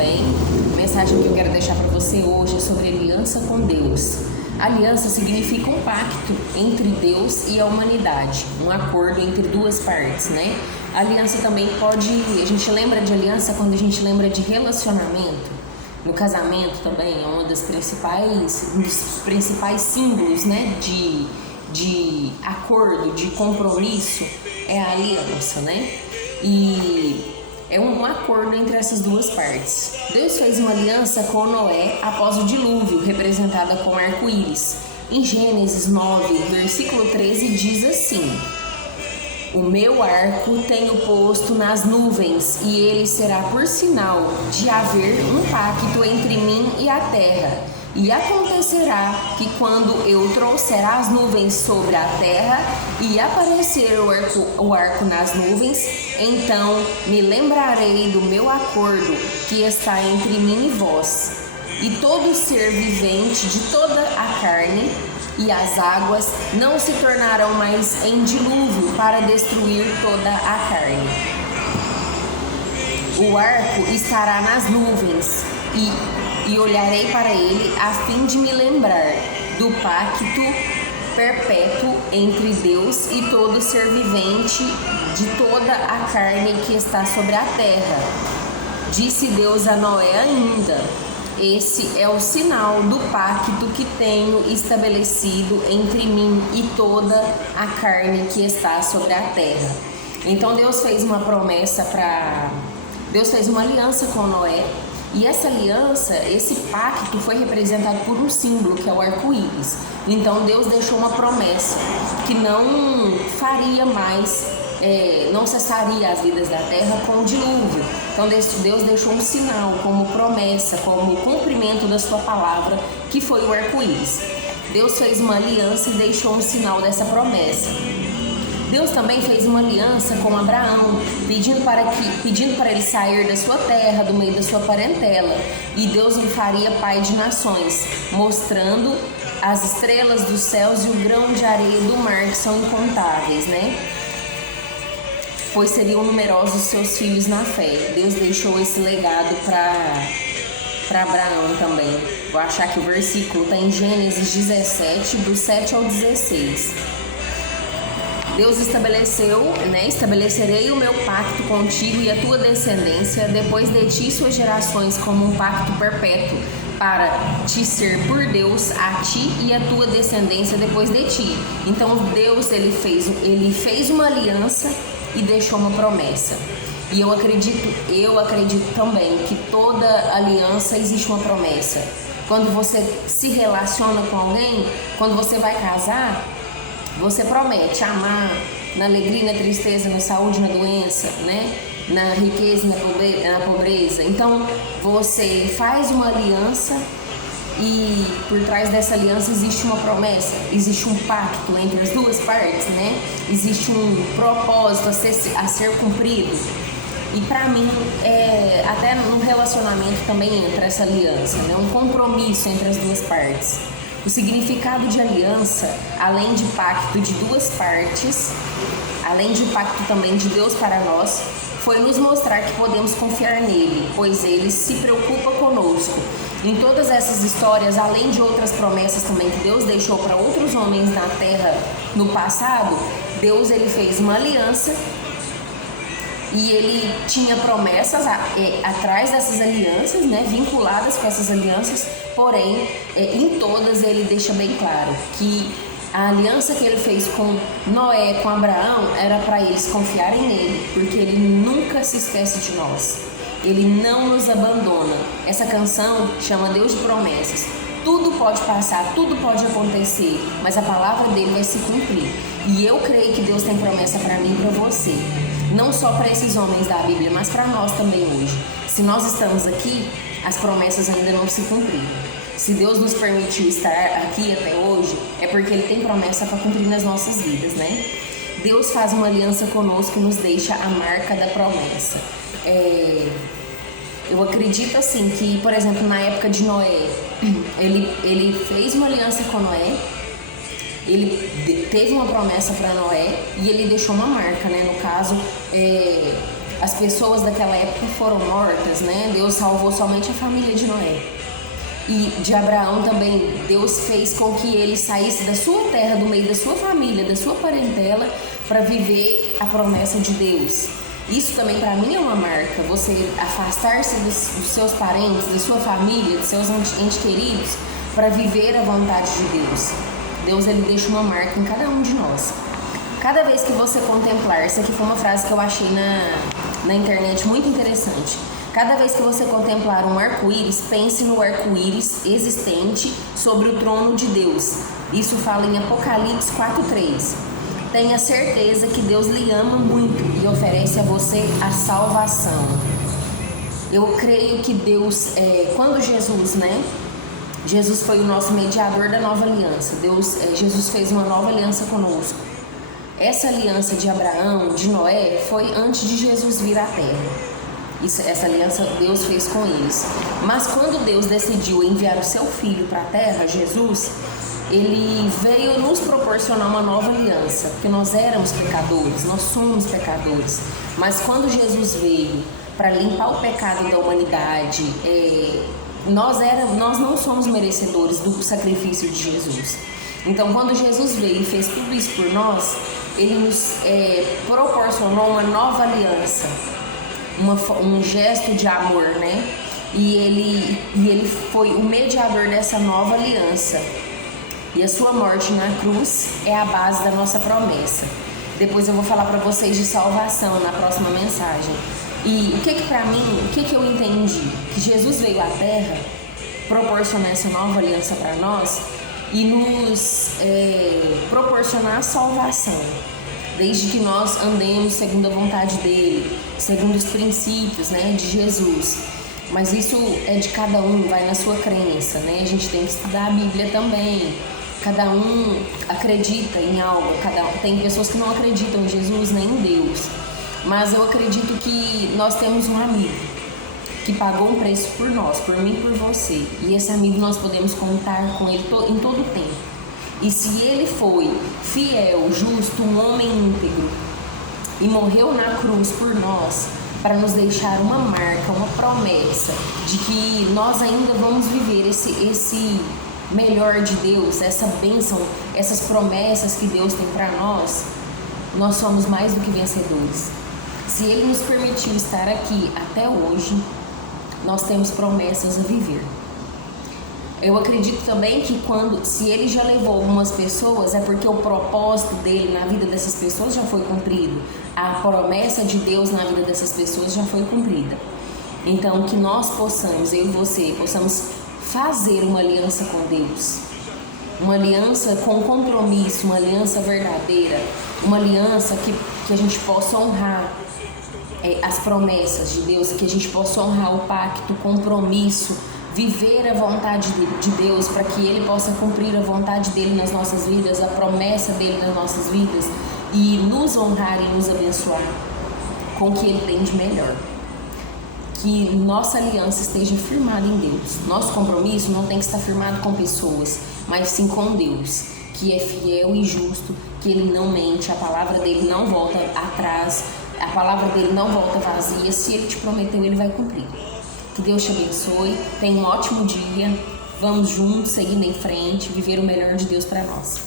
também. A mensagem que eu quero deixar para você hoje é sobre aliança com Deus. Aliança significa um pacto entre Deus e a humanidade, um acordo entre duas partes, né? Aliança também a gente lembra de aliança quando a gente lembra de relacionamento. No casamento também é um dos principais símbolos, né, de acordo, de compromisso, é a aliança, né? E é um acordo entre essas duas partes. Deus fez uma aliança com Noé após o dilúvio, representada com arco-íris. Em Gênesis 9, versículo 13, diz assim: "O meu arco tenho posto nas nuvens, e ele será por sinal de haver um pacto entre mim e a terra. E acontecerá que quando eu trouxer as nuvens sobre a terra e aparecer o arco nas nuvens, então me lembrarei do meu acordo que está entre mim e vós. E todo ser vivente de toda a carne e as águas não se tornarão mais em dilúvio para destruir toda a carne. O arco estará nas nuvens e olharei para ele a fim de me lembrar do pacto perpétuo entre Deus e todo ser vivente de toda a carne que está sobre a terra. Disse Deus a Noé ainda: esse é o sinal do pacto que tenho estabelecido entre mim e toda a carne que está sobre a terra." Então Deus fez uma aliança com Noé, e essa aliança, esse pacto foi representado por um símbolo, que é o arco-íris. Então Deus deixou uma promessa que não faria mais, não cessaria as vidas da terra com o dilúvio. Então Deus deixou um sinal como promessa, como cumprimento da sua palavra, que foi o arco-íris. Deus fez uma aliança e deixou um sinal dessa promessa. Deus também fez uma aliança com Abraão, pedindo para ele sair da sua terra, do meio da sua parentela, e Deus o faria pai de nações, mostrando as estrelas dos céus e o grão de areia do mar, que são incontáveis, né? Pois seriam numerosos seus filhos na fé. Deus deixou esse legado para Abraão também. Vou achar que o versículo está em Gênesis 17, do 7 ao 16. Deus estabeleceu, estabelecerei o meu pacto contigo e a tua descendência depois de ti e suas gerações como um pacto perpétuo, para te ser por Deus a ti e a tua descendência depois de ti. Então Deus ele fez uma aliança e deixou uma promessa. E eu acredito também que toda aliança existe uma promessa. Quando você se relaciona com alguém, quando você vai casar, você promete amar na alegria, na tristeza, na saúde, na doença, né? Na riqueza, na pobreza. Então, você faz uma aliança e por trás dessa aliança existe uma promessa, existe um pacto entre as duas partes, né? Existe um propósito a ser cumprido. E para mim, até no relacionamento também entra essa aliança, né? Um compromisso entre as duas partes. O significado de aliança, além de pacto de duas partes, além de pacto também de Deus para nós, foi nos mostrar que podemos confiar nele, pois ele se preocupa conosco. Em todas essas histórias, além de outras promessas também que Deus deixou para outros homens na terra no passado, Deus ele fez uma aliança e ele tinha promessas atrás dessas alianças, né, vinculadas com essas alianças, porém, em todas ele deixa bem claro que a aliança que ele fez com Noé, com Abraão, era para eles confiarem nele, porque ele nunca se esquece de nós, ele não nos abandona. Essa canção chama Deus de promessas. Tudo pode passar, tudo pode acontecer, mas a palavra dele vai se cumprir. E eu creio que Deus tem promessa para mim e para você. Não só para esses homens da Bíblia, mas para nós também hoje. Se nós estamos aqui, as promessas ainda não se cumpriram. Se Deus nos permitiu estar aqui até hoje, é porque Ele tem promessa para cumprir nas nossas vidas, né? Deus faz uma aliança conosco e nos deixa a marca da promessa. Eu acredito assim que, por exemplo, na época de Noé, ele fez uma aliança com Noé, ele teve uma promessa para Noé e ele deixou uma marca, né? No caso, as pessoas daquela época foram mortas, né? Deus salvou somente a família de Noé. E de Abraão também, Deus fez com que ele saísse da sua terra, do meio da sua família, da sua parentela, para viver a promessa de Deus. Isso também para mim é uma marca, você afastar-se dos seus parentes, da sua família, dos seus entes queridos, para viver a vontade de Deus. Deus, ele deixa uma marca em cada um de nós. Cada vez que você contemplar, essa aqui foi uma frase que eu achei na internet muito interessante. Cada vez que você contemplar um arco-íris, pense no arco-íris existente sobre o trono de Deus. Isso fala em Apocalipse 4:3. Tenha certeza que Deus lhe ama muito e oferece a você a salvação. Eu creio que Deus, quando Jesus, né? Jesus foi o nosso mediador da nova aliança. Jesus fez uma nova aliança conosco. Essa aliança de Abraão, de Noé, foi antes de Jesus vir à terra. Essa aliança Deus fez com eles. Mas quando Deus decidiu enviar o seu Filho para a terra, Jesus, ele veio nos proporcionar uma nova aliança, porque nós éramos pecadores, nós somos pecadores. Mas quando Jesus veio para limpar o pecado da humanidade, nós não somos merecedores do sacrifício de Jesus. Então, quando Jesus veio e fez tudo isso por nós, ele nos proporcionou uma nova aliança. Um gesto de amor, né? E ele foi o mediador dessa nova aliança. E a sua morte na cruz é a base da nossa promessa. Depois eu vou falar para vocês de salvação na próxima mensagem. E o que para mim, o que eu entendi? Que Jesus veio à Terra proporcionar essa nova aliança para nós e nos proporcionar a salvação. Desde que nós andemos segundo a vontade dele, segundo os princípios, né, de Jesus. Mas isso é de cada um, vai na sua crença, né? A gente tem que estudar a Bíblia também. Cada um acredita em algo, tem pessoas que não acreditam em Jesus nem em Deus. Mas eu acredito que nós temos um amigo que pagou um preço por nós, por mim e por você. E esse amigo nós podemos contar com ele em todo o tempo. E se ele foi fiel, justo, um homem íntegro e morreu na cruz por nós, para nos deixar uma marca, uma promessa de que nós ainda vamos viver esse melhor de Deus, essa bênção, essas promessas que Deus tem para nós, nós somos mais do que vencedores. Se ele nos permitiu estar aqui até hoje, nós temos promessas a viver. Eu acredito também que se ele já levou algumas pessoas, é porque o propósito dele na vida dessas pessoas já foi cumprido. A promessa de Deus na vida dessas pessoas já foi cumprida. Então, que nós possamos, eu e você, possamos fazer uma aliança com Deus. Uma aliança com compromisso, uma aliança verdadeira. Uma aliança que a gente possa honrar as promessas de Deus, que a gente possa honrar o pacto, o compromisso, viver a vontade de Deus para que Ele possa cumprir a vontade dEle nas nossas vidas, a promessa dEle nas nossas vidas e nos honrar e nos abençoar com o que Ele tem de melhor. Que nossa aliança esteja firmada em Deus. Nosso compromisso não tem que estar firmado com pessoas, mas sim com Deus, que é fiel e justo, que Ele não mente, a palavra dEle não volta atrás, a palavra dEle não volta vazia. Se Ele te prometeu, Ele vai cumprir. Que Deus te abençoe, tenha um ótimo dia, vamos juntos, seguindo em frente, viver o melhor de Deus para nós.